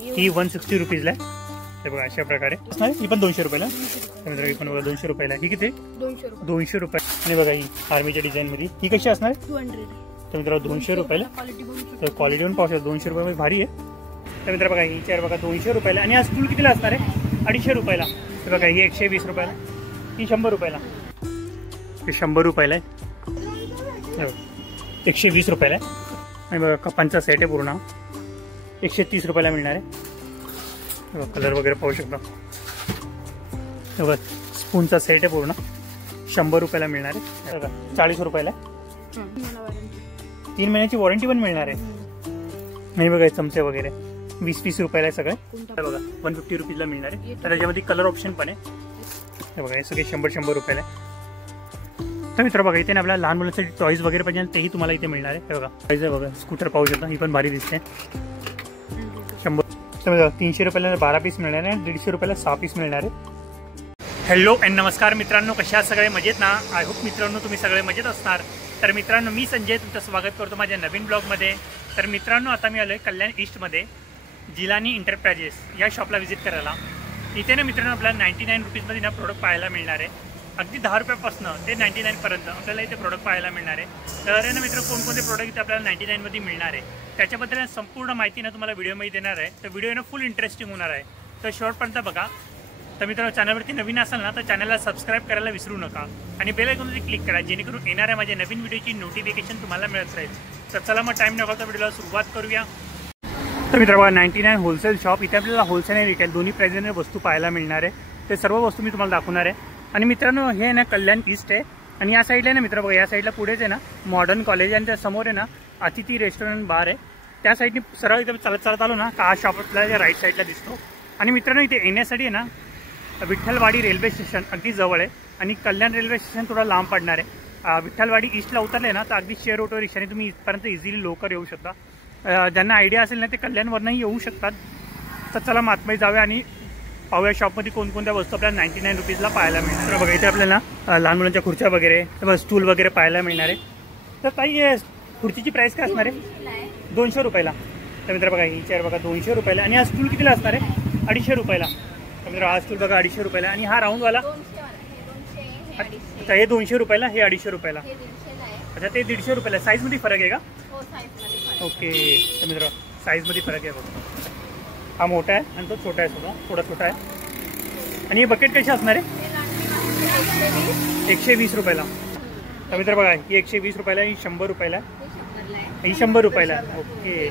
ही 160 रुपीजला आहे. हे बघा अशा प्रकारे ही पण 200 रुपयाला. मित्र ही पण बघा 200 रुपयाला. ही किती 200 रुपये. आणि बघा ही आर्मीच्या डिझाईन मध्ये ही कशी असणार 200. तर मित्र 200 रुपयाला. तर क्वालिटी पण पाहू शकता 200 रुपये भारी आहे. तर मित्र बघा ही चेअर बघा 200 रुपयाला. आणि हा स्टूल कितीला असणार आहे 250 रुपयाला. तर बघा ही 120 रुपयाला. ही 100 रुपयाला. हे 100 रुपयाला आहे. 120 रुपयाला आहे. आणि बघा कपांचा सेट आहे पूर्ण 130 रुपयाला मिळणार आहे. कलर वगैरे पाहू शकता. बघा स्पूनचा सेट आहे पूर्ण 100 रुपयाला मिळणार आहे. बघा 40 रुपयाला. 3 महिन्याची वॉरंटी पण मिळणार आहे. नाही बघा चमचे वगैरे 20-20 रुपयाला आहे सगळे. बघा 150 रुपीजला मिळणार आहे. तर त्याच्यामध्ये कलर ऑप्शन पण आहे. हे बघा हे सगळे 100-100 रुपयाला आहे. तर मित्र बघा इथे ना आपल्याला लहान मुलांसाठी टॉईज वगैरे पाहिजे तेही तुम्हाला इथे मिळणार आहे. हे बघा टॉईज आहे बघा स्कूटर पाहू शकता. ही पण भारी दिसते 100. तर 300 रुपयाला 12 पीस मिळणार आहे. 150 रुपयाला 6 पीस मिळणार आहे. हॅलो अँड नमस्कार मित्रांनो, कशा सगळे मजेत ना. आय होप मित्रांनो तुम्ही सगळे मजेत असणार. तर मित्रांनो मी संजय तुमचं स्वागत करतो माझ्या नवीन ब्लॉगमध्ये. तर मित्रांनो आता मी आलो आहे कल्याण ईस्टमध्ये जिलानी एंटरप्राइजेस या शॉपला व्हिजिट करायला. इथे ना मित्रांनो आपल्याला 99 रुपीजमध्ये ना प्रोडक्ट पाहायला मिळणार आहे. अगदी 10 रुपयापासून ते 99 पर्यंत आपल्याला इथे प्रोडक्ट पाहायला मिळणार आहे. तर ना मित्र कोणकोणते प्रोडक्ट इथे आपल्याला 99 मध्ये मिळणार आहे त्याच्याबद्दल संपूर्ण माहिती ना तुम्हाला व्हिडिओमध्ये देणार आहे. तर व्हिडिओ ना फुल इंटरेस्टिंग होणार आहे. तर शेवटपर्यंत बघा. तर मित्रांनो चॅनलवरती नवीन असाल ना तर चॅनलला सबस्क्राईब करायला विसरू नका आणि बेल आयकॉनवरती क्लिक करा जेणेकरून येणाऱ्या माझ्या नवीन व्हिडिओची नोटिफिकेशन तुम्हाला मिळत राहील. तर चला मग टाईम न घालवता व्हिडिओला सुरुवात करूया. तर मित्रांनो 99 होलसेल शॉप. इथे आपल्याला होलसेल आणि रिटेल दोन्ही प्राइसने वस्तू पाहायला मिळणार आहे. ते सर्व वस्तू मी तुम्हाला दाखवणार आहे. आणि मित्रांनो हे ना कल्याण ईस्ट आहे. आणि या साईडला ना मित्र बघा या साईडला पुढेच आहे ना मॉडर्न कॉलेज आणि त्या समोर आहे ना अतिथी रेस्टॉरंट बार आहे. त्या साईडने सरळ इथे चालत आलो ना का हा शॉप आपल्याला राईट साईडला दिसतो. आणि मित्रांनो इथे येण्यासाठी आहे ना विठ्ठलवाडी रेल्वे स्टेशन अगदी जवळ आहे आणि कल्याण रेल्वे स्टेशन थोडा लांब पडणार आहे. विठ्ठलवाडी ईस्टला उतरले ना तर अगदी शेअर ऑटो रिक्षाने तुम्ही इथपर्यंत इझिली लवकर येऊ शकता. ज्यांना आयडिया असेल ना ते कल्याणवरनंही येऊ शकतात. तर चला आतमध्ये जाऊया आणि पाहूया शॉपमध्ये कोणकोणत्या वस्तू आपल्याला 99 रुपीजला पाहायला मिळणार. बघा इथे आपल्याला लहान मुलांच्या खुर्च्या वगैरे स्टूल वगैरे पाहायला मिळणार आहे. तर काही खुर्चीची प्राइस काय असणार आहे 200 रुपयाला. तर मित्र बघा ही चेअर बघा 200 रुपयाला. आणि हा स्टूल कितीला असणार आहे 250 रुपयाला. तर मित्र हा स्टूल बघा 250 रुपयाला. आणि हा राऊंडवाला अच्छा हे 200 रुपयाला हे 250 रुपयाला. अच्छा ते 150 रुपयाला. साईजमध्ये फरक आहे का ओके. तर मित्र साईजमध्ये फरक आहे बघा. हा मोठा आहे आणि तो छोटा आहे सुद्धा थोडा छोटा आहे. आणि हे बकेट कशी असणार आहे 120 रुपयाला. तर मित्र बघा ही 120 रुपयाला. ही 100 रुपयाला. ही 100 रुपयाला ओके.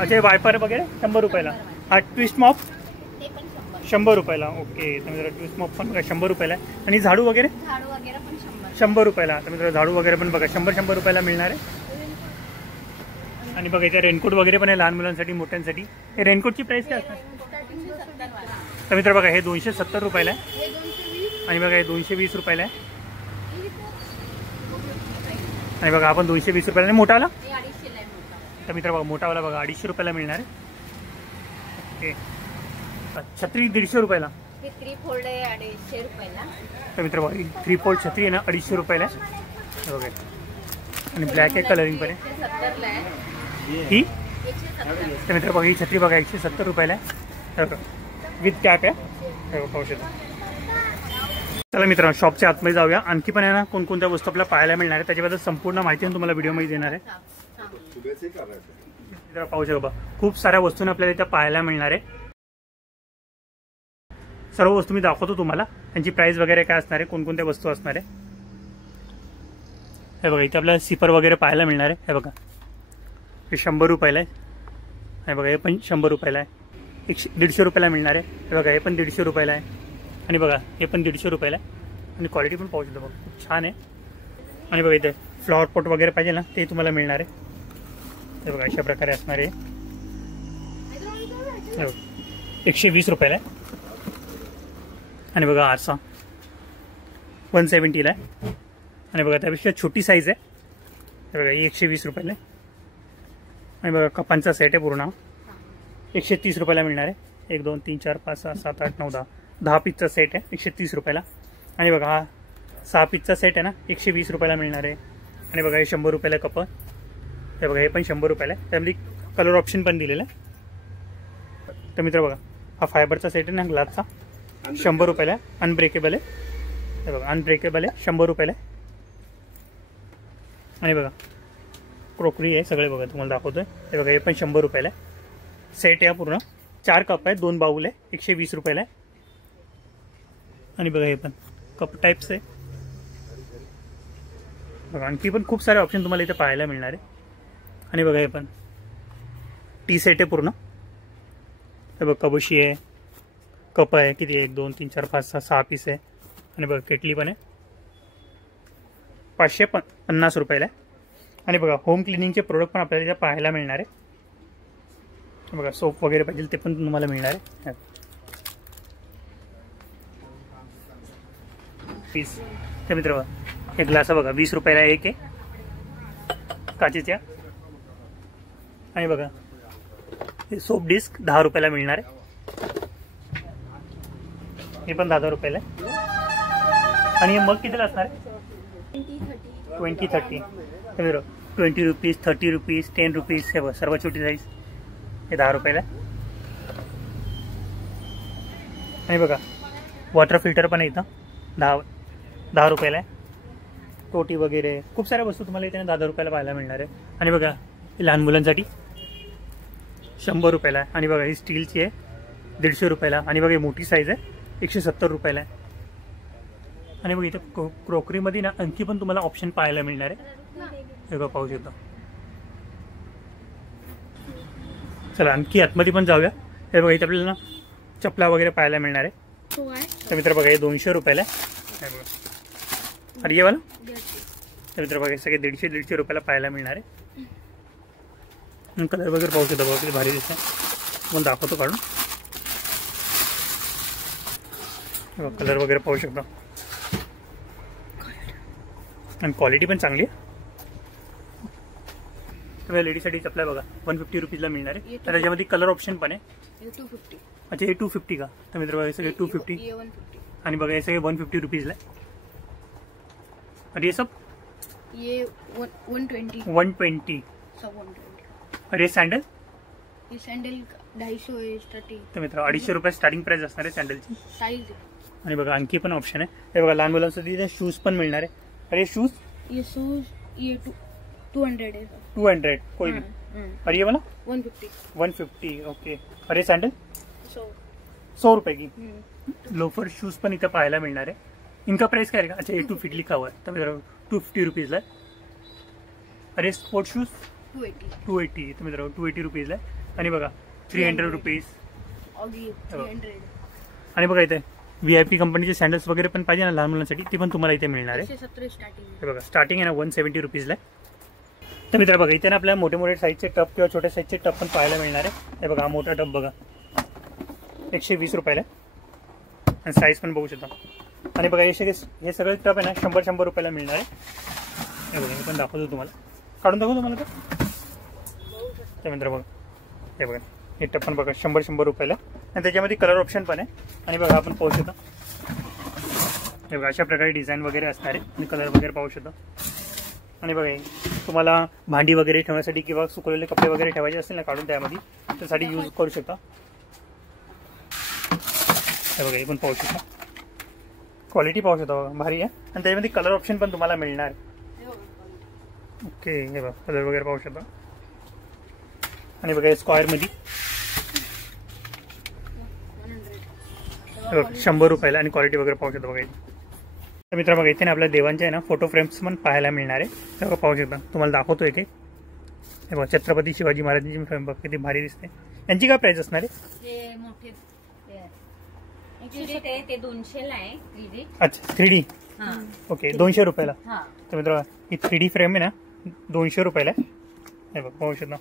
अच्छा वायपर वगैरे 100 रुपयाला. हा ट्विस्ट मॉप 100 रुपयाला ओके. तर मित्र ट्विस्ट मॉप पण बघा 100 रुपयाला. आणि झाडू वगैरे 100 रुपयाला. तर मित्र झाडू वगैरे पण बघा 100 रुपयाला मिळणार आहे. आणि बघा इथे रेनकोट वगैरे पण आहे लहान मुलांसाठी मोठ्यांसाठी. हे रेनकोटची प्राइस काय असणार तर मित्र बघा हे 270 रुपयाला आहे. आणि बघा हे 220 रुपयाला आहे. आणि बघा आपण 220 रुपयाला. आणि मोठावाला तर मित्र बघा मोठावाला बघा 250 रुपयाला मिळणार आहे ओके. छत्री 150 रुपयाला. तर मित्र बघा 3 फोल्ड छत्री आहे ना 250 रुपयाला आहे ओके. आणि ब्लॅक आहे कलरिंग पण आहे ही. तर मित्र बघा ही छत्री बघा 170 रुपयाला आहे विथ कॅप आहे पाहू शकता. चला मित्रांनो शॉपच्या आतमध्ये जाऊया. आणखी पण आहे ना कोणकोणत्या वस्तू आपल्याला पाहायला मिळणार आहे त्याच्याबद्दल संपूर्ण माहिती तुम्हाला व्हिडिओमध्ये देणार आहे. पाहू शकता खूप साऱ्या वस्तूंना आपल्याला इथे पाहायला मिळणार आहे. सर्व वस्तू मी दाखवतो तुम्हाला. त्यांची प्राइस वगैरे काय असणार आहे कोणकोणत्या वस्तू असणार आहे. हे बघा इथे आपल्याला सिपर वगैरे पाहायला मिळणार आहे. हे बघा हे 100 रुपयाला आहे. हे बघा हे पण 100 रुपयाला आहे. 150 रुपयाला मिळणार आहे. हे बघा हे पण 150 रुपयाला आहे. आणि बघा हे पण 150 रुपयाला आहे. आणि क्वालिटी पण पाहू शकतो बघा खूप छान आहे. आणि बघा इथे फ्लॉवर पॉट वगैरे पाहिजे ना ते तुम्हाला मिळणार आहे. हे बघा अशा प्रकारे असणार आहे. 120 रुपयाला आहे. आणि बघा आरसा 170ला आहे. आणि बघा त्यापेक्षा छोटी साईज आहे. हे बघा ही 120 रुपयाला आहे. आणि बघा कपांचा सेट आहे पूर्ण 130 रुपयाला मिळणार आहे. 1 2 3 4 5 6 7 8 9 10 पीसचा सेट आहे 130 रुपयाला. आणि बघा हा 6 पीसचा सेट आहे ना 120 रुपयाला मिळणार आहे. आणि बघा हे 100 रुपयाला कप. हे बघा हे पण 100 रुपयाला आहे. त्यामध्ये कलर ऑप्शन पण दिलेलं आहे. तर मित्र बघा, हा फायबरचा सेट आहे ना ग्लासचा, 100 रुपयाला आहे. अनब्रेकेबल आहे. हे बघा अनब्रेकेबल आहे, 100 रुपयाला आहे. आणि बघा क्रोकरी आहे सगळे, बघा तुम्हाला दाखवतोय. हे बघा हे पण 100 रुपयाला आहे. सेट आहे पूर्ण. 4 कप आहे, 2 बाउल आहे, 120 रुपयाला आहे. आणि बघा हे पण कप टाईप्स आहे. बघा आणखी पण खूप सारे ऑप्शन तुम्हाला इथे पाहायला मिळणार आहे. आणि बघा हे पण टी सेट आहे पूर्ण. हे बघा कबुशी आहे, कप आहे, किती आहे, 1 2 3 4 5 6 पीस आहे. आणि बघा केटली पण आहे, 550 रुपयाला आहे. आणि बघा होम क्लिनिंगचे प्रोडक्ट पण आपल्याला इथे पाहायला मिळणार आहे. बघा सोप वगैरे पाहिजे ते पण तुम्हाला मिळणार आहे. पीस ते मित्र बघा, एक ग्लास बघा 20 रुपयाला एक आहे काचेच्या. आणि बघा हे सोप डिस्क 10 रुपयाला मिळणार आहे. हे पण 10 रुपयाला आहे. आणि हे मग कितीला असणार आहे? 20 30. हे बघा 20 रुपीज, 30 रुपीज, 10 रुपीज. हे बघा सर्व छोटी साईज हे 10 रुपयाला आहे. आणि बघा वॉटर फिल्टर पण आहे इथं, 10 रुपयाला आहे. टोटी वगैरे खूप साऱ्या वस्तू तुम्हाला इथे 10 रुपयाला पाहायला मिळणार आहे. आणि बघा लहान मुलांसाठी 100 रुपयाला आहे. आणि बघा ही स्टीलची आहे 150 रुपयाला. आणि बघा मोठी साईज आहे 170 रुपयाला आहे. आणि बघा इथं क्रोकरीमध्ये ना आणखी पण तुम्हाला ऑप्शन पाहायला मिळणार आहे. हे बघा पाहू शकता. चला आणखी आतमध्ये पण जाऊया. हे बघा इथे आपल्याला ना चपला वगैरे पाहायला मिळणार आहे. तर मित्र बघा हे 200 रुपयाला आहे. अरे ये वाला. तर मित्र बघा सगळे 150 रुपयाला पाहायला मिळणार आहे. कलर वगैरे पाहू शकता, बघा किती भारी दिसतं. मग दाखवतो काढून. कलर वगैरे पाहू शकता. आणि क्वालिटी पण चांगली आहे. तर लेडीजसाठी चपला बघा 150 रुपीजला मिळणार आहे. तर त्याच्यामध्ये कलर ऑप्शन पण आहे. 250. अच्छा हे 250 का? तर मित्र बघा हे सगळे 250. आणि बघा हे सगळे 150 रुपीजला आहे. और ये सब ये 120. 120. सब 120. और ये सैंडल? ये सैंडल 250 आहे स्टार्टिंग. तर मित्र 250 रुपये स्टार्टिंग प्राइस असणार आहे सॅन्डलची. साईज. आणि बघा आणखी पण ऑप्शन आहे. हे बघा लहान मुलांसाठी इथे शूज पण मिळणार आहे. और ये शूज? ये शूज ये 200 है. 200 कोई भी. और ये वाला 150. 150. ओके. और ये सैंडल 100 रुपये की. लोफर शूज पण इथे पाहायला मिळणार आहे. इनका प्राइस क्या रहेगा? अच्छा ये 250 लिखा हुआ है. तो मित्र 250 रुपीजला आहे. अरे स्पोर्ट शूज 280. तर मित्र 280 रुपीजला आहे. आणि बघा 300 रुपीज. आणि बघा इथे VIP कंपनीचे सँडल्स वगैरे पण पाहिजे ना लहान मुलांसाठी, ते पण तुम्हाला इथे मिळणार आहे. 170 स्टार्टिंग. हे बघा स्टार्टिंग आहे ना 170 रुपीजला आहे. तर मित्र बघा इथे ना आपल्याला मोठे मोठे साईजचे टप किंवा छोट्या साईजचे टप पण पाहायला मिळणार आहे. हे बघा हा मोठा टप बघा 120 रुपयाला आहे. आणि साईज पण बघू शकता. आणि बघा हे सगळे टप आहे ना 100 रुपयाला मिळणार आहे. हे बघा हे पण दाखवतो तुम्हाला, काढून दाखवतो तुम्हाला का. तर मित्र बघा हे बघा हे टप पण बघा 100 रुपयाला. आणि त्याच्यामध्ये कलर ऑप्शन पण आहे. आणि बघा आपण पाहू शकता हे बघा अशा प्रकारे डिझाईन वगैरे असणार आहे. आणि कलर वगैरे पाहू शकता. आणि बघा तुम्हाला भांडी वगैरे ठेवण्यासाठी किंवा सुकवलेले कपडे वगैरे ठेवायचे असतील ना काढून त्यामध्ये त्यासाठी यूज करू शकता. हे बघा हे पण पाहू शकता. क्वालिटी पाहू शकता बघा भारी आहे. आणि त्याच्यामध्ये कलर ऑप्शन पण तुम्हाला मिळणार. ओके हे बघा कलर वगैरे पाहू शकता. आणि बघा स्क्वेअरमध्ये 100 रुपयाला. आणि क्वालिटी वगैरे पाहू शकता बघा. तर मित्र बघा इथे ना आपल्या देवांचे आहे ना फोटो फ्रेम्स पण पाहायला मिळणार आहे. तर बघा पाहू शकता तुम्हाला दाखवतो एक. हे बघा छत्रपती शिवाजी महाराजांची फ्रेम बघा किती भारी दिसते. यांची काय प्राइस असणार आहे? ते 200 ला आहे 3D. अच्छा 3D. ओके 200 रुपयाला. तर मित्र ही 3D फ्रेम आहे ना 200 रुपयाला आहे. हे बघा पाहू शकता.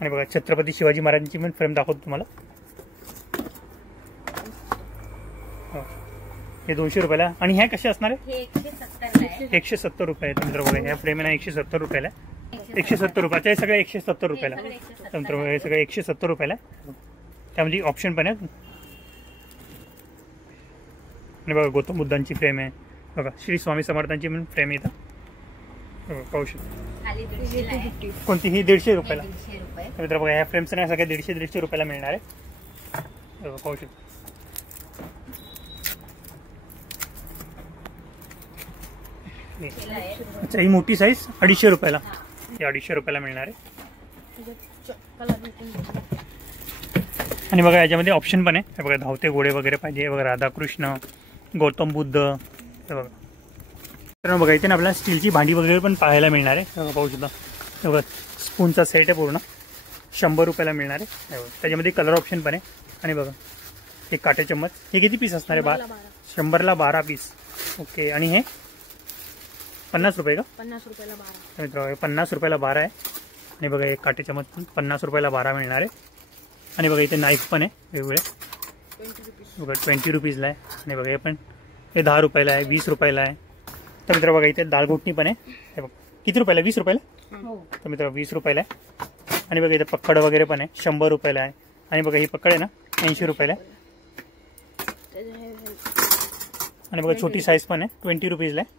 आणि बघा छत्रपती शिवाजी महाराजांची पण फ्रेम दाखवतो तुम्हाला. हे 200 रुपयाला. आणि ह्या कशा असणार आहे? 170 रुपये. मित्र बघा ह्या फ्रेम आहे ना 170 रुपयाला. 170 रुपयाचे सगळे 170 रुपयाला. मित्र हे सगळे 170 रुपयाला. त्यामध्ये ऑप्शन पण आहे. आणि बघा गौतम बुद्धांची फ्रेम आहे. बघा श्री स्वामी समर्थांची पण फ्रेम येतं. पाहू शकतो खाली 150 ला आहे. 250. कोणती ही 150 रुपयाला. 150 रुपये. तर मित्र बघा ह्या फ्रेम्स ना सगळ्या 150 रुपयाला मिळणार आहे. पाहू शकतो त्याला आहे. अच्छा ही मोठी साईज 250 रुपयाला. ही 250 रुपयाला मिळणार आहे. कलर भेटून जाईल. आणि बघा याच्यामध्ये ऑप्शन पण आहे. हे बघा धावते घोडे वगैरे पाहिजे. हे बघा राधाकृष्ण, गौतम बुद्ध. हे बघा तर बघा इथे ना आपल्याला स्टीलची भांडी वगैरे पण पाहायला मिळणार आहे. हे बघा पाहू शकता. हे बघा स्पूनचा सेट आहे पूर्ण 100 रुपयाला मिळणार आहे. हे बघा त्याच्यामध्ये कलर ऑप्शन पण आहे. आणि बघा हे काटे चम्मच हे किती पीस असणार आहे? 100ला 12 पीस. ओके. आणि हे 50 रुपये का? 50 रुपयाला 12. तर मित्र 50 रुपयाला 12 आहे. आणि बघा हे काटे चम्मच पण 50 रुपयाला 12 मिळणार आहे. आणि बघा इथे नाईफ पण आहे वेगवेगळे. 20 रुपीज. बघा 20 रुपीजला आहे. आणि बघा हे पण हे 10 रुपयाला आहे, 20 रुपयाला आहे. तर मित्र बघा इथे दाल घोटणी पण आहे. हे बघा किती रुपयाला? 20 रुपयाला. हो. तर मित्र 20 रुपयाला आहे. आणि बघा इथे पक्कड वगैरे पण आहे 100 रुपयाला आहे. आणि बघा ही पक्कड आहे ना 80 रुपयाला आहे. आणि बघा छोटी साईज पण आहे 20 रुपीजला आहे.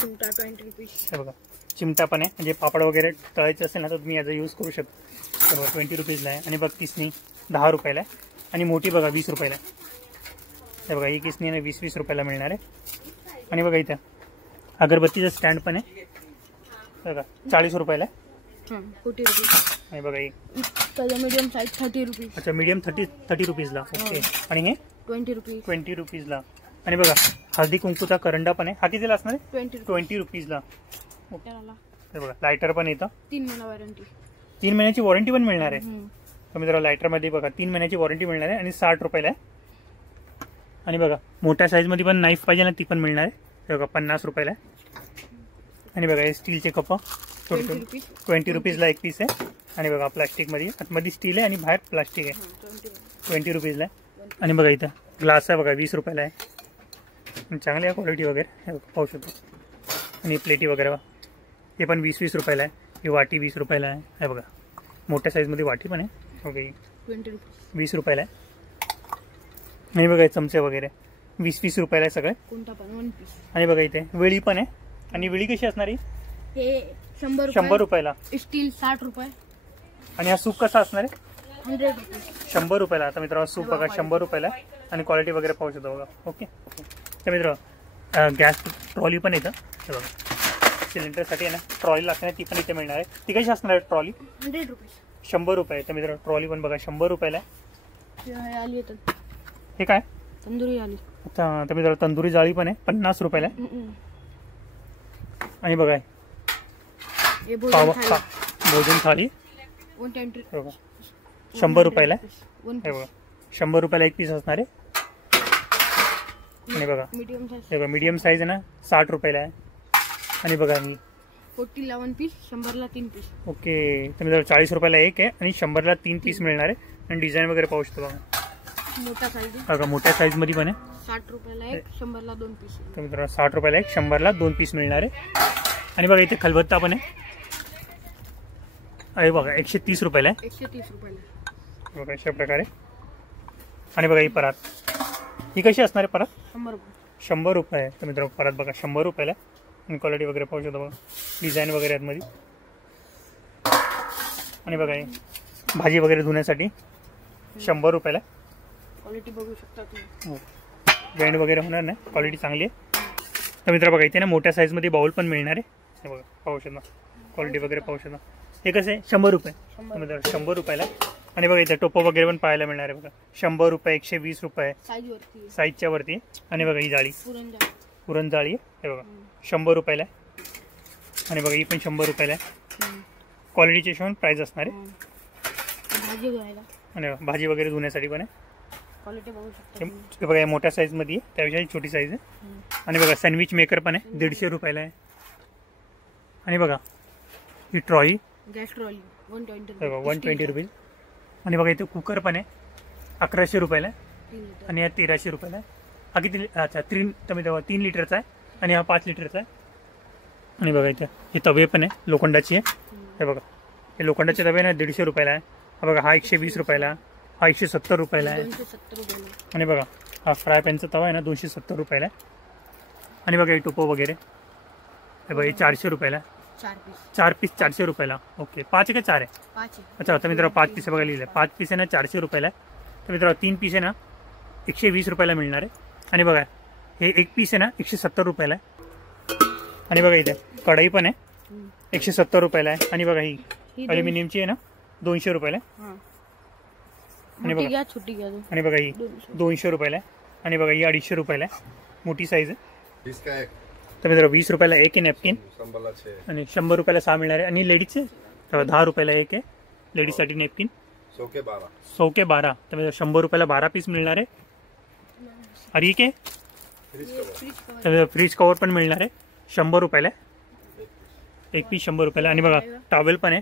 चिमटा 20 रुपीज. हे बघा चिमटा पण आहे. म्हणजे पापड वगैरे तळायचं असेल ना तर तुम्ही याचा यूज करू शकता. तर बघा 20 रुपीजला आहे. आणि बघ किसनी 10 रुपयाला आहे. आणि मोठी बघा 20 रुपयाला आहे. हे बघा ही किसनी ना 20-20 रुपयाला मिळणार आहे. आणि बघा इथं अगरबत्तीचं स्टँड पण आहे. बघा 40 रुपयाला आहे. 40 रुपीज. आणि बघा ही त्याचा मीडियम साईज 30 रुपीज. अच्छा मीडियम 30 रुपीजला. ओके. आणि हे 20 रुपीज. 20 रुपीजला. आणि बघा हळदी कुंकूचा करंडा पण आहे. हा कितीला असणार आहे? 20 रुपीजला. रुपयाला. हे बघा लायटर पण येतं. 3 महिना वॉरंटी. 3 महिन्याची वॉरंटी पण मिळणार आहे. तर मित्रांनो लायटरमध्ये बघा 3 महिन्याची वॉरंटी मिळणार आहे. आणि 60 रुपयाला आहे. आणि बघा मोठ्या साईजमध्ये पण नाईफ पाहिजे ना ती पण मिळणार आहे. हे बघा 50 रुपयाला आहे. आणि बघा हे स्टीलचे कप 20 रुपीजला एक पीस आहे. आणि बघा प्लास्टिकमध्ये आतमध्ये स्टील आहे आणि बाहेर प्लास्टिक आहे. 20 रुपीजला आहे. आणि बघा इथं ग्लास आहे बघा 20 रुपयाला आहे. चांगली आहे क्वालिटी वगैरे. हे बघा पाहू शकतो. आणि प्लेटी वगैरे हे पण 20-20 रुपयाला आहे. ही वाटी 20 रुपयाला आहे. हे बघा मोठ्या साईजमध्ये वाटी पण आहे. ओके 20 रुपयाला आहे. आणि बघा चमचे वगैरे 20-20 रुपयाला आहे सगळे. कोणता पण 1 पीस. आणि बघा इथे वेळी पण आहे. आणि वेळी कशी असणार? हे 100 रुपयाला. स्टील 60 रुपये. आणि हा सूप कसा असणार आहे? 100 रुपीज. 100 रुपयाला. आता मित्रांनो सूप बघा 100 रुपयाला आहे. आणि क्वालिटी वगैरे पाहू शकतो बघा. ओके. तर मित्र गॅस ट्रॉली पण येतं. हे बघा सिलेंडरसाठी आहे ना ट्रॉली लागते ना ती पण इथे मिळणार आहे. ती कशी असणार आहे ट्रॉली? 100 रुपीज. 100 रुपये. तर मित्रांनो ट्रॉली पण बघा 100 रुपयाला आहे. हे आली तर हे काय? तंदुरी आली. अच्छा तर मित्रांनो तंदुरी जाळी पण आहे 50 रुपयाला आहे. आणि बघा हे भोजन थाळी 120. 100 रुपयाला आहे. 1 हे बघा 100 रुपयाला एक पीस असणार आहे. आणि बघा मीडियम साईज. हे बघा मीडियम साईज आहे ना 60 रुपयाला आहे. आणि बघा ही 40 ला 1 पीस. 100 ला 3 पीस. ओके. तर मित्रांनो 40 रुपयाला एक आहे आणि 100 ला 3 पीस मिळणार आहे. आणि डिझाईन वगैरे पाहू शकतो बघा. मोठा साईज. बघा मोठ्या साईजमध्ये पण आहे. 60 रुपयाला एक. 100 ला 2 पीस. तर मित्रांनो 60 रुपयाला एक 100 ला 2 पीस मिळणार आहे. आणि बघा इथे खलबत्ता पण आहे. अरे बघा 130 रुपयाला आहे. 130 रुपयाला. बघा अशा प्रकारे. आणि बघा ही परात ही कशी असणार आहे? परात 100 रुपये. 100 रुपये. तर मित्रांनो परात बघा 100 रुपयाला आहे. आणि क्वालिटी वगैरे पाहू शकतो बघा डिझाईन वगैरे आतमध्ये. आणि बघा हे भाजी वगैरे धुण्यासाठी 100 रुपयाला. क्वालिटी बघू शकता तुम्ही. ब्रँड वगैरे होणार नाही. क्वालिटी चांगली आहे. तर मित्र बघा इथे ना मोठ्या साईजमध्ये बाउल पण मिळणार आहे. हे बघा पाहू शकता क्वालिटी वगैरे पाहू शकता. हे कसं आहे? 100 रुपये. तर मित्रांनो 100 रुपयाला. आणि बघा इथे टोपं वगैरे पण पाहायला मिळणार आहे बघा 100 रुपये 120 रुपये साईज वरती. साईजच्या वरती. आणि बघा ही जाळी पुरण जाळी आहे. हे बघा 100 रुपयाला आहे. आणि बघा ही पण 100 रुपयाला आहे. क्वालिटीचे शिवाय प्राईस असणार आहे. भाजी धुवायला. आणि भाजी वगैरे धुण्यासाठी पण आहे. क्वालिटी बघू शकता. हे बघा मोठ्या साईजमध्ये आहे त्यापेक्षा छोटी साईज आहे. आणि बघा सँडविच मेकर पण आहे 150 रुपयाला आहे. आणि बघा ही ट्रॉली गॅस ट्रॉली 120 रुपीज. आणि बघा इथे कुकर पण आहे 1100 रुपयाला आहे. आणि हा 1300 रुपयाला आहे. हा किती? अच्छा 3 लिटरचा आहे. आणि हा 5 लिटरचा आहे. आणि बघा इथे हे तवे पण आहे लोखंडाची आहे. हे बघा हे लोखंडाचे तवे ना 150 रुपयाला आहे. हा बघा हा 120 रुपयाला. हा 170 रुपयाला आहे. 270 रुपयाला. आणि बघा हा फ्राय पॅनचा तवा आहे ना 270 रुपयाला आहे. आणि बघा हे टोपं वगैरे हे बघा हे 400 रुपयाला, 4 पीस 4 पीस 400 रुपयाला. ओके 5 आहे का 4 आहे? 5 आहे. अच्छा आता मित्रांनो 5 पीस बघा लिहिलं 5 पीस आहे ना 400 रुपयाला आहे. तर मित्रांनो 3 पीस आहे ना 120 रुपयाला मिळणार आहे. आणि बघा हे 1 पीस आहे ना 170 रुपयाला आहे. आणि बघा इथे कढई पण आहे 170 रुपयाला आहे. आणि बघा ही अल्युमिनियमची आहे ना 200 रुपयाला आहे. हां. आणि मोठी बघा घ्या छोटी घ्या तो. आणि बघा ही 200 रुपयाला आहे. आणि बघा ही 250 रुपयाला आहे, मोठी साईज आहे. तर मित्रांनो 20 रुपयाला एक आहे नॅपकिन आणि 100 रुपयाला 6 मिळणार आहे. आणि लेडीजचे तर 10 रुपयाला एक आहे लेडीजसाठी नॅपकिन, 100 के 12. तर मित्रांनो 100 रुपयाला 12 पीस मिळणार आहे. आणि ही काय तर फ्रीज कवर पण मिळणार आहे 100 रुपयाला, एक पीस 100 रुपयाला. आणि बघा टॉवेल पण आहे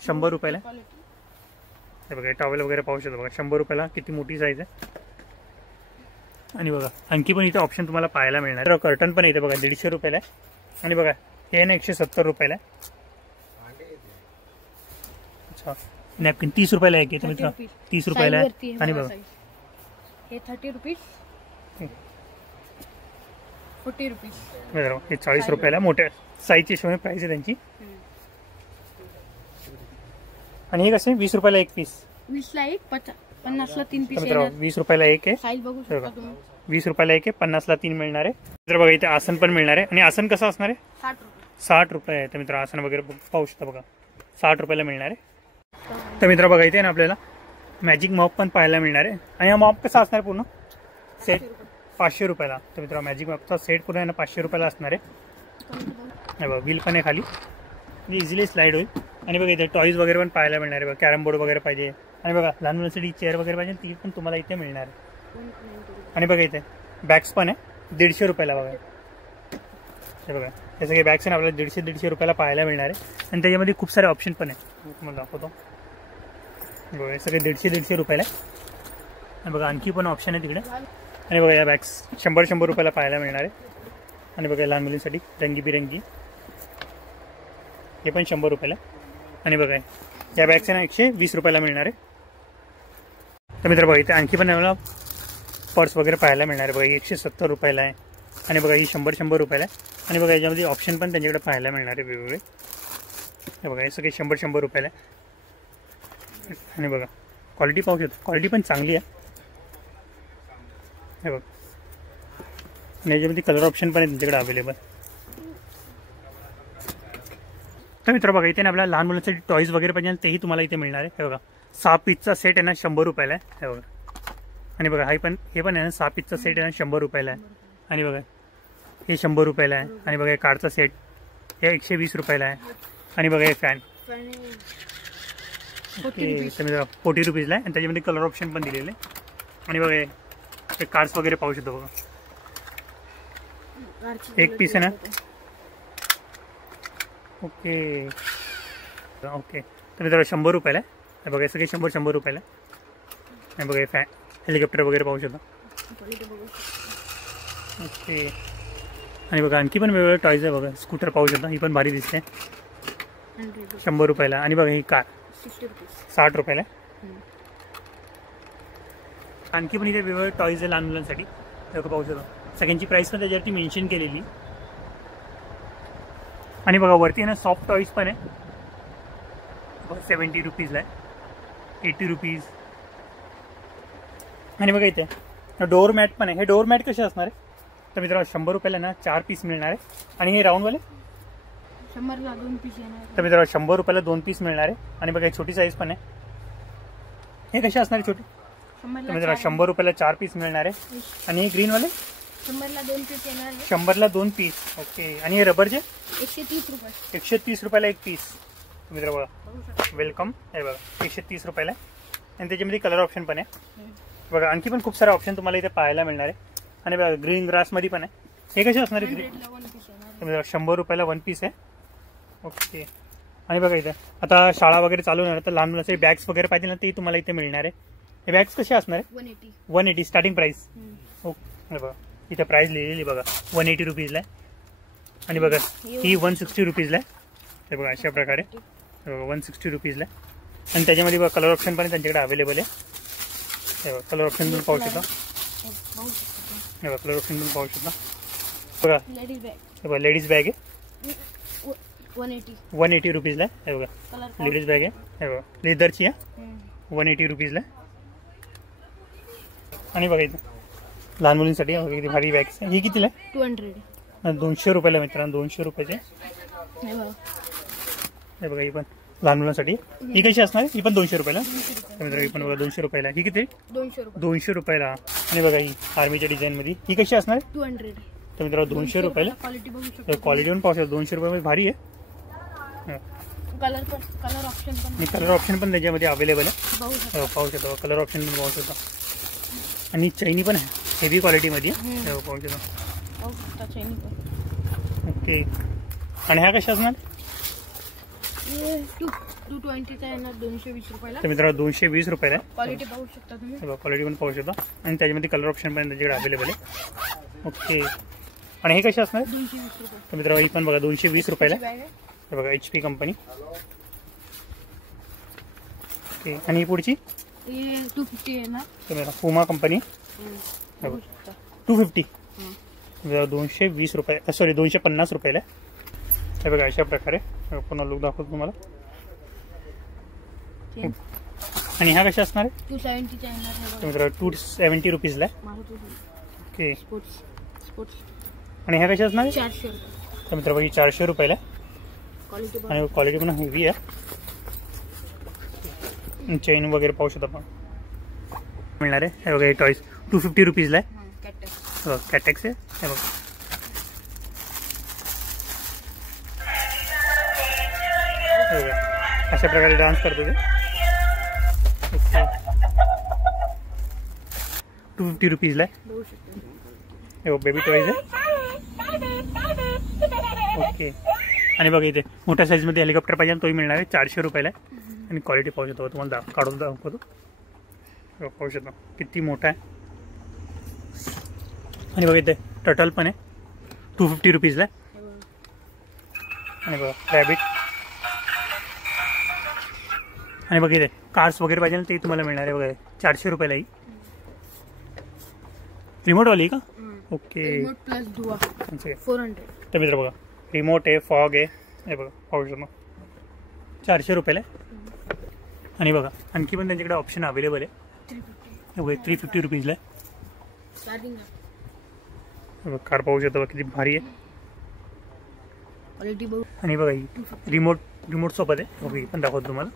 100 रुपयाला. हे बघा टॉवेल वगैरे पाहू शकतो बघा 100 रुपयाला, किती मोठी साईज आहे. आणि बघा आणखी पण इथे ऑप्शन तुम्हाला पाहायला मिळणार आहे. कर्टन पण इथे बघा 150 रुपयाला आहे. आणि बघा हे ना 170 रुपयाला आहे. अच्छा नॅपकिन 30 रुपयाला आहे की मित्र, 30 रुपयाला आहे. आणि बघा हे 30 रुपीस, 40 रुपीस. मित्रांनो हे 40 रुपयाला मोठ्या साईजची हिशोबाने प्राइस आहे त्यांची. आणि हे कसे 20 रुपयाला एक पीस, 20 ला एक, 50 ला 3 पीस मित्रांनो येणार. 20 रुपयाला एक आहे, साईज बघू शकता तुम्ही. 20 रुपयाला एक आहे, 50 ला 3 मिळणार आहे. मित्र बघा इथे आसन पण मिळणार आहे. आणि आसन कसं असणार आहे 60 रुपये. 60 रुपये आहे. तर मित्र आसन वगैरे पाहू शकता बघा 60 रुपयाला मिळणार आहे. तर मित्र बघा इथे ना आपल्याला मॅजिक मॉप पण पाहायला मिळणार आहे. आणि हा मॉप कसा असणार पूर्ण सेट 500 रुपयाला. तर मित्र मॅजिक मॉपचा सेट पूर्ण आहे ना 500 रुपयाला असणार आहे. हे बघा व्हील पण आहे खाली, इझिली स्लाइड होईल. आणि बघा इथे टॉईज वगैरे पण पाहायला मिळणार आहे बघा, कॅरम बोर्ड वगैरे पाहिजे. आणि बघा लहान मुलांसाठी चेअर वगैरे पाहिजे ती पण तुम्हाला इथे मिळणार आहे. आणि बघा इथे बॅग्स पण आहे 150 रुपयाला बघा. हे बघा हे सगळे बॅग्स आहे ना आपल्याला 150 रुपयाला पाहायला मिळणार आहे. आणि त्याच्यामध्ये खूप सारे ऑप्शन पण आहे, तुम्हाला दाखवतो. बघा हे सगळे 150 रुपयाला आहे. आणि बघा आणखी पण ऑप्शन आहे तिकडे. आणि बघा या बॅग्स 100 रुपयाला पाहायला मिळणार आहे. आणि बघा लहान मुलींसाठी रंगीबिरंगी हे पण 100 रुपयाला. आणि बघा या बॅग्स आहे ना 120 रुपयाला मिळणार आहे. तर मित्र बघा इथे आणखी पण आम्हाला पर्स वगैरे पाहायला मिळणार आहे बघा, 170 रुपयाला आहे. आणि बघा ही 100 रुपयाला आहे. आणि बघा याच्यामध्ये ऑप्शन पण त्यांच्याकडे पाहायला मिळणार आहे वेगवेगळे. हे बघा हे सगळे 100 रुपयाला आहे. आणि बघा क्वालिटी पाहू शकतो, क्वालिटी पण चांगली आहे. हे बघा आणि याच्यामध्ये कलर ऑप्शन पण आहे त्यांच्याकडे अवेलेबल. तर मित्र बघा इथे ना आपल्याला लहान मुलांसाठी टॉईज वगैरे पाहिजे तेही तुम्हाला इथे मिळणार आहे. हे बघा 6 पीसचा सेट आहे ना 100 रुपयाला आहे. हे बघा आणि बघा हे पण आहे ना 6 पीसचा सेट आहे ना 100 रुपयाला आहे. आणि बघा हे 100 रुपयाला आहे. आणि बघा हे कारचा सेट हे 120 रुपयाला आहे. आणि बघा हे फॅन 40 रुपीजला आहे. आणि त्याच्यामध्ये कलर ऑप्शन पण दिलेले. आणि बघा हे कार्ड्स वगैरे पाहू शकतो बघा, एक पीस आहे ना. ओके ओके तर मित्रांनो 100 रुपयाला आहे. हे बघा सगळे 100 रुपयाला. आणि बघा हे फॅन हेलिकॉप्टर वगैरे पाहू शकता. ओके आणि बघा आणखी पण वेगवेगळे टॉईज आहे बघा, स्कूटर पाहू शकता ही पण भारी दिसते 100 रुपयाला. आणि बघा ही कार 60 रुपयाला. आणखी पण इथे वेगवेगळे टॉईज आहे लहान मुलांसाठी पाहू शकता. सगळ्यांची प्राईस पण त्याच्यावरती मेन्शन केलेली. आणि बघा वरती आहे ना सॉफ्ट टॉईज पण आहे 70 रुपीजला आहे, 80 रुपीज. आणि बघा इथे डोअर मॅट पण आहे. हे डोअर मॅट कसे असणार आहे तर मित्रांनो 100 रुपयाला ना 4 पीस मिळणार आहे. आणि हे राऊंडवाले 100 ला 2 पीस येणार. तर मित्रांनो 100 रुपयाला 2 पीस मिळणार आहे. आणि बघा छोटी साईज पण आहे. हे कसे असणार आहे छोटी तर मित्रांनो 100 रुपयाला 4 पीस मिळणार आहे. आणि हे ग्रीनवाले 100 ला 2 पीस येणार. 100 ला 2 पीस. ओके आणि हे रबरचे 130 रुपये, 130 रुपयाला एक पीस. मित्र बघा वेलकम हे बघा 130 रुपयाला. आणि त्याच्यामध्ये कलर ऑप्शन पण आहे बघा. आणखी पण खूप सारे ऑप्शन तुम्हाला इथे पाहायला मिळणार आहे. आणि बघा ग्रीन ग्रासमध्ये पण आहे. हे कसे असणार आहे ग्रीन 100 रुपयाला 1 पीस आहे. ओके आणि बघा इथे आता शाळा वगैरे चालू होणार तर लहान मुलांसाठी बॅग्स वगैरे पाहिजे ना ते तुम्हाला इथे मिळणार आहे. हे बॅग्स कसे असणार आहे 180 स्टार्टिंग प्राइस. ओके बघा इथे प्राइस लिहिलेली बघा 180 रुपीजला आहे. आणि बघा ही 160 रुपीजला आहे. हे बघा अशा प्रकारे 160 रुपीजला आहे. आणि त्याच्यामध्ये बघा कलर ऑप्शन पण त्यांच्याकडे अवेलेबल आहे. हे बघा कलर ऑप्शन पण पाहू शकता. हे बघा कलर ऑप्शन पण पाहू शकता बघा. हे बघा लेडीज बॅग आहे 180 180 रुपीजला आहे. हे बघा कलर लेडीज बॅग आहे. हे बघा लेदरची आहे. 180 रुपीजला. आणि बघा इथं लहान मुलींसाठी किती भारी बॅग्स आहे. ही कितीला आहे? 200 200 रुपयाला मित्रांनो. 200 रुपयाचे. हे बघा हे बघा ही पण लहान मुलांसाठी. ही कशी असणार आहे? ही पण 200 रुपयाला. मित्रांनो ही पण बघा 200 रुपयाला. ही किती? 200 रुपये 200 रुपयाला. आणि बघा ही आर्मीच्या डिझाइन मध्ये. ही कशी असणार आहे? 200 तर मित्रांनो 200 रुपयाला. क्वालिटी बघू शकतो. क्वालिटी पण पाहू शकतो. 200 रुपयामध्ये भारी आहे. कलर ऑप्शन पण आणि कलर ऑप्शन पण त्याच्यामध्ये अवेलेबल आहे. बघू शकतो. पाहू शकतो. कलर ऑप्शन पण पाहू शकतो. आणि चैनी पण आहे हेवी क्वालिटीमध्ये. पाहू शकतो. बघू शकता चैनी पण. ओके. आणि ह्या कशा असणार? हे 220चा येणार 220 रुपयाला. तर मित्रांनो 220 रुपयाला. क्वालिटी बघू शकता तुम्ही. क्वालिटी पण पाहू शकता. आणि त्याच्यामध्ये कलर ऑप्शन पण त्याच्याकडे अवेलेबल आहे. ओके. आणि हे कसे असणार? 220 रुपये तर मित्रांनो ही पण बघा 220 रुपयाला. बॅग आहे. हे बघा HP कंपनी. ओके. आणि ही पुढची? हे 250 येणार. तर मित्रांनो पुमा कंपनी. बघू शकता. 250. 220 रुपये. सॉरी 250 रुपयाला. हे बघा अशा प्रकारे पुन्हा लुक दाखवतो तुम्हाला. आणि ह्या कशा असणार आहे? 270चा येणार. हे तर बघा. मित्रांनो 270 रुपीजला. मारुती ओके. स्पोर्ट्स आणि ह्या कशा असणार आहे? 400 रुपये. तर मित्रांनो ही 400 रुपयाला. क्वालिटी बघ. आणि क्वालिटी पण हेवी आहे. चेन वगैरे पाहू शकता आपण मिळणार आहे. हे बघा हे टॉईस 250 रुपीजला आहे. कॅटॅक्स. कॅटेक्स आहे. हे बघा हे बघा अशा प्रकारे डान्स करतो ते. ओके. 250 रुपीजला आहे. बघू शकता. हे बघा बेबी टॉईज आहे. ओके. आणि बघा इथे मोठ्या साईजमध्ये हेलिकॉप्टर पाहिजे तोही मिळणार आहे. 400 रुपयाला आहे. आणि क्वालिटी पाहू शकतो. तुम्हाला काढून दाखवतो. पाहू शकतो किती मोठा आहे. आणि बघा इथे टर्टल पण आहे. 250 रुपीजला आहे. आणि बघा रॅबिट. आणि बघा इथे कार्स वगैरे पाहिजे ते तुम्हाला मिळणार आहे. बघा 400 रुपयाला ही. रिमोटवाली का? ओके. रिमोट प्लस दुआ 400. तर मित्र बघा रिमोट आहे. फॉग आहे. हे बघा पाहू शकतो 400 रुपयाला आहे. आणि बघा आणखी पण त्यांच्याकडे ऑप्शन अवेलेबल आहे. 350. हे बघा 350 रुपीजला आहे. चार्जिंग हे बघा कार पाहू शकतो किती भारी आहे. क्वालिटी बघू. आणि बघा ही रिमोट सोबत आहे. बघा ही पण दाखवतो तुम्हाला.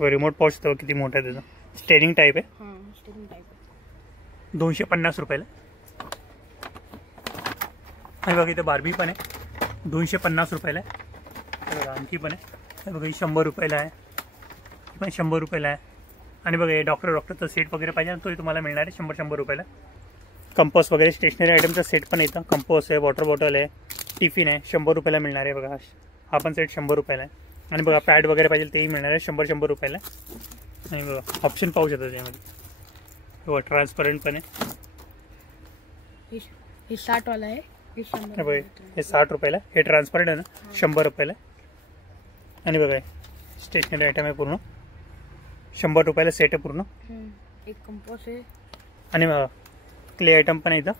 रिमोट पाहू शकतो किती मोठा आहे. त्याचा स्टेरिंग टाईप आहे. हां स्टेरिंग टाइप आहे. 250 रुपयाला. आणि बघा इथे बार्बी पण आहे. 250 रुपयाला आहे. बघा आणखी पण आहे. हे बघा ही 100 रुपयाला आहे. ही पण 100 रुपयाला आहे. आणि बघा हे डॉक्टरचा सेट वगैरे पाहिजे तोही तुम्हाला मिळणार आहे 100 रुपयाला. कंपोस्ट वगैरे स्टेशनरी आयटमचा सेट पण येतं. कंपोस्ट आहे. वॉटर बॉटल आहे. टिफिन आहे. 100 रुपयाला मिळणार आहे. बघा हा पण सेट 100 रुपयाला आहे. आणि बघा पॅड वगैरे पाहिजे तेही मिळणार आहे 100 रुपयाला. आणि बघा ऑप्शन पाहू शकता त्यामध्ये. बघा ट्रान्सपरंट पण आहे. हे 60 वाला आहे. हे 100 हे बघा हे 60 रुपयाला. हे ट्रान्सपरंट आहे ना 100 रुपयाला. आणि बघा स्टेशनरी आयटम आहे पूर्ण 100 रुपयाला सेट आहे पूर्ण. एक कंपोस्ट आहे. आणि क्ले आयटम पण आहे इथं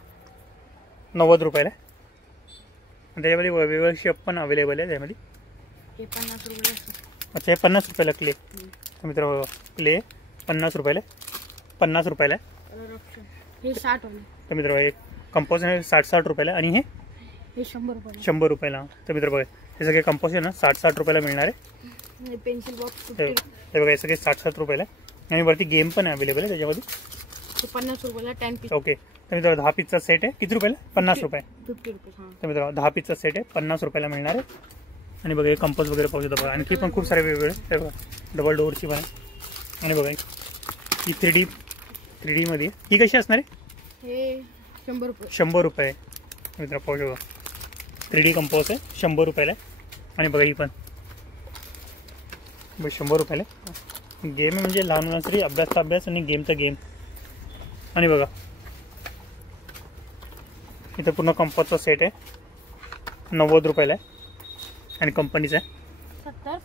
90 रुपयाला. आणि त्याच्यामध्ये वेगवेगळे शेप पण अवेलेबल आहे त्यामध्ये. हे 50 रुपये. अच्छा हे 50 रुपयाला क्ले. तर मित्र क्ले 50 रुपयाला. 50 रुपयाला. कलर ऑप्शन हे 60 वाले. तर मित्र हे कंपोस्ट आहे 60 रुपयाला. आणि हे 100 रुपये. 100 रुपयाला. तर मित्र बघा हे सगळे कंपोस्ट आहे ना 60 रुपयाला मिळणार आहे. हे पेन्सिल बॉक्स हे बघा हे सगळे 60 रुपयाला. आणि वरती गेम पण अवेलेबल आहे त्याच्यामध्ये. हे 50 रुपयाला 10 पीस. ओके. तर मित्र 10 पीसचा सेट आहे. किती रुपयाला? 50 रुपये. 50 रुपये. हां तर मित्र 10 पीसचा सेट आहे 50 रुपयाला मिळणार आहे. आणि बघा हे कंपोस्ट वगैरे पाहू शकता. बघा आणखी पण खूप सारे वेगवेगळे. हे बघा डबल डोअरची पण आहे. आणि बघा ही 3D मध्ये. ही कशी असणार आहे? हे 100 रुपये. 100 रुपये. मित्र पाहू शकता 3D कंपोस्ट आहे 100 रुपयाला. आणि बघा ही पण 100 रुपयाला. गेम म्हणजे लहान मुलांसाठी अभ्यासचा अभ्यास आणि गेमचा गेम. आणि बघा इथं पूर्ण कंपोस्टचा सेट आहे 90 रुपयाला आहे. आणि कंपनीचा आहे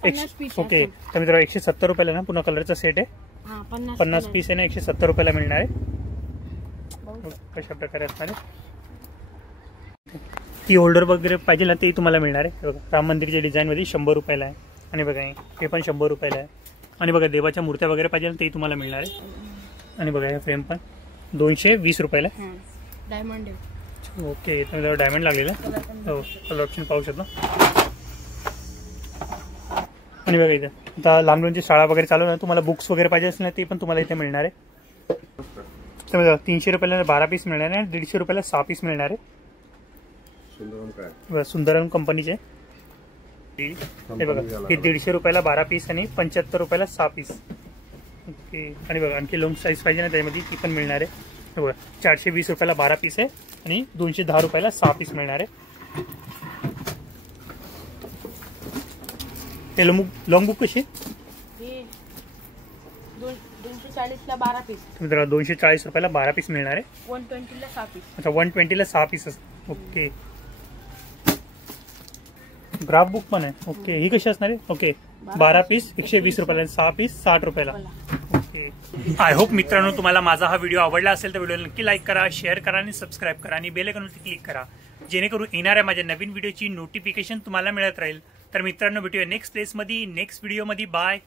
50 पीस. ओके. तर मित्रांनो 170 रुपयाला ना पूर्ण कलरचा सेट आहे. हां 50 पीस आहे ना 170 रुपयाला मिळणार आहे. कशा प्रकारे असणार आहे. की होल्डर वगैरे पाहिजे ना ते तुम्हाला मिळणार आहे. बघा राम मंदिरच्या डिझाईनमध्ये 100 रुपयाला आहे. आणि बघा हे पण 100 रुपयाला आहे. आणि बघा देवाच्या मूर्त्या वगैरे पाहिजे ना ते तुम्हाला मिळणार आहे. आणि बघा हे फ्रेम पण 220 रुपयाला आहे. डायमंड आहे. ओके त्यामध्ये डायमंड लागलेला हो कलर ऑप्शन पाहू शकतो. आणि बघा इथं आता लहान मुलांची शाळा वगैरे चालू आहे ना तुम्हाला बुक्स वगैरे पाहिजे असेल ना ते पण तुम्हाला इथे मिळणार आहे. त्यामध्ये 300 रुपयाला 12 पीस मिळणार आहे आणि 150 रुपयाला 6 पीस मिळणार आहे. सुंदरम कंपनीचे हे बघा हे 150 रुपयाला 12 पीस आणि 75 रुपयाला 6 पीस. ओके आणि बघा आणखी लॉंग साईज पाहिजे ना त्यामध्ये ती पण मिळणार आहे. हे बघा 420 रुपयाला 12 पीस आहे आणि 210 रुपयाला 6 पीस मिळणार आहे. हे लॉंग बुक कशी 240 ला 12 पीस. 240 रुपयाला 12 पीस मिळणार आहे. 120 ला 6 पीस. अच्छा 120 ला 6 पीस. ओके ग्राफ बुक पण आहे. ओके ही कशी असणार आहे. ओके 12 पीस 120 रुपयाला 6 पीस 60 रुपयाला. ओके आय होप मित्रांनो तुम्हाला माझा हा व्हिडिओ आवडला असेल तर व्हिडिओला नक्की लाईक करा, शेअर करा आणि सबस्क्राईब करा आणि बेल आयकॉनवरती क्लिक करा जेणेकरून येणाऱ्या माझ्या नवीन व्हिडिओची नोटिफिकेशन तुम्हाला मिळत राहील. तर मित्रांनो भेटूया नेक्स्ट व्हिडिओमध्ये. बाय.